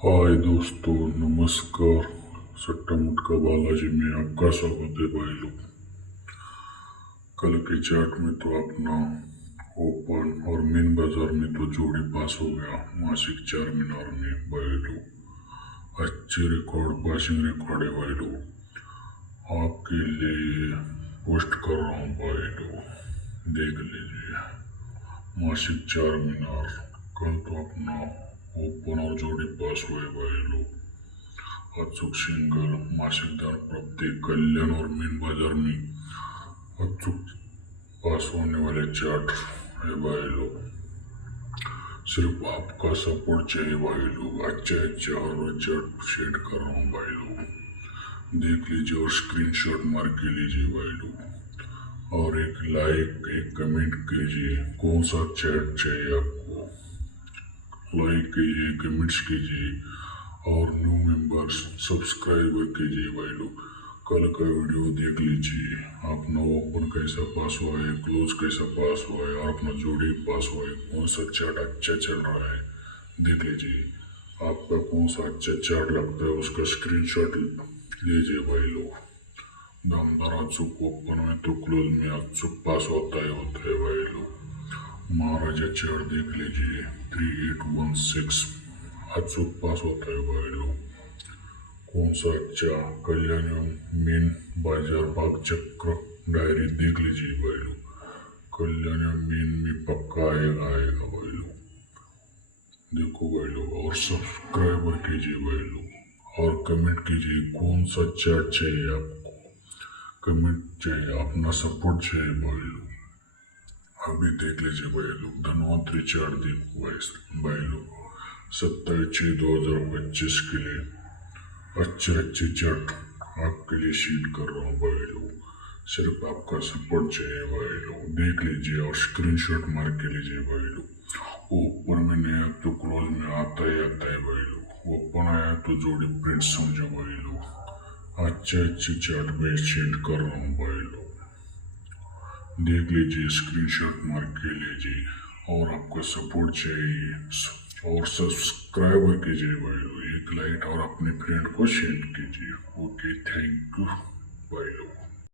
हाय दोस्तों, नमस्कार। सट्टा मुटका बालाजी में आपका स्वागत है भाई लोग। कल के चार्ट में तो अपना ओपन और मेन बाजार में तो जोड़ी पास हो गया। मासिक चार मीनार में भाई लोग अच्छे रिकॉर्ड, पासिंग रिकॉर्ड है भाई लोग। आपके लिए पोस्ट कर रहा हूँ भाई लोग, देख लीजिए। मासिक चार मीनार कल तो अपना ओपन और जोड़ी पास हुए भाई लोग। अचूक सिंगल, मासिक दान प्राप्ति, कल्याण और मीन बाजार में अचूक पास होने वाले चार्ट है भाई लोग। सिर्फ आपका सपोर्ट चाहिए भाई लोग। अच्छे अच्छे हर रोज चार्ट शेयर कर रहा हूँ भाई लोग, देख लीजिए और स्क्रीनशॉट मार के लीजिए भाई लोग। और एक लाइक, एक कमेंट कीजिए। कौन सा चैट चाहिए आपको, लाइक कीजिए, कमेंट्स कीजिए और न्यू मेंबर्स सब्सक्राइब कीजिए भाई लोग। कल का वीडियो देख लीजिए, अपना ओपन कैसा पास हुआ है, क्लोज कैसा पास हुआ है और अपना जोड़ी पास हुआ है। कौन सा चार्ट अच्छा चल रहा है देख लीजिए। आपका कौन सा अच्छा चार्ट लगता है उसका स्क्रीनशॉट लीजिए भाई लोग। दमदार अचूक ओपन में तो क्लोज में अचूक पास होता है भाई लोग। महाराजा चार्ट देख लीजिए, 3816 अचूक पास होता है भाई लोग। कौन सा अच्छा, कल्याण मेन बाजार भाग चक्र डायरी देख लीजिए भाई लोग। कल्याण मेन में पक्का आएगा भाई लोग। देखो भाई लोग और सब्सक्राइबर कीजिए भाई लोग और कमेंट कीजिए कौन सा चार्ट चाहिए आपको। कमेंट चाहिए, अपना सपोर्ट चाहिए भाई लोग। अभी देख लीजिए भाई लोग, धनवंतरी चार्ट देखो भाई लोग। 27/6/2025 के लिए अच्छे अच्छे चार्ट आपके लिए शीट कर रहा हूँ भाई लोग। सिर्फ आपका सपोर्ट चाहिए भाई लोग, देख लीजिए और स्क्रीनशॉट मार के लीजिए भाई लोग। ओपन में नहीं है तो क्लोज में आता ही आता है भाई लोग। ओपन आया तो जोड़ी प्रिंट समझो भाई लोग। अच्छे अच्छे चार्ट में शीट कर रहा हूँ भाई लोग, देख लीजिए, स्क्रीनशॉट मार के लीजिए और आपका सपोर्ट चाहिए और सब्सक्राइबर कीजिए भाई लोग। एक लाइक और अपने फ्रेंड को शेयर कीजिए। ओके, थैंक यू भाई लोग।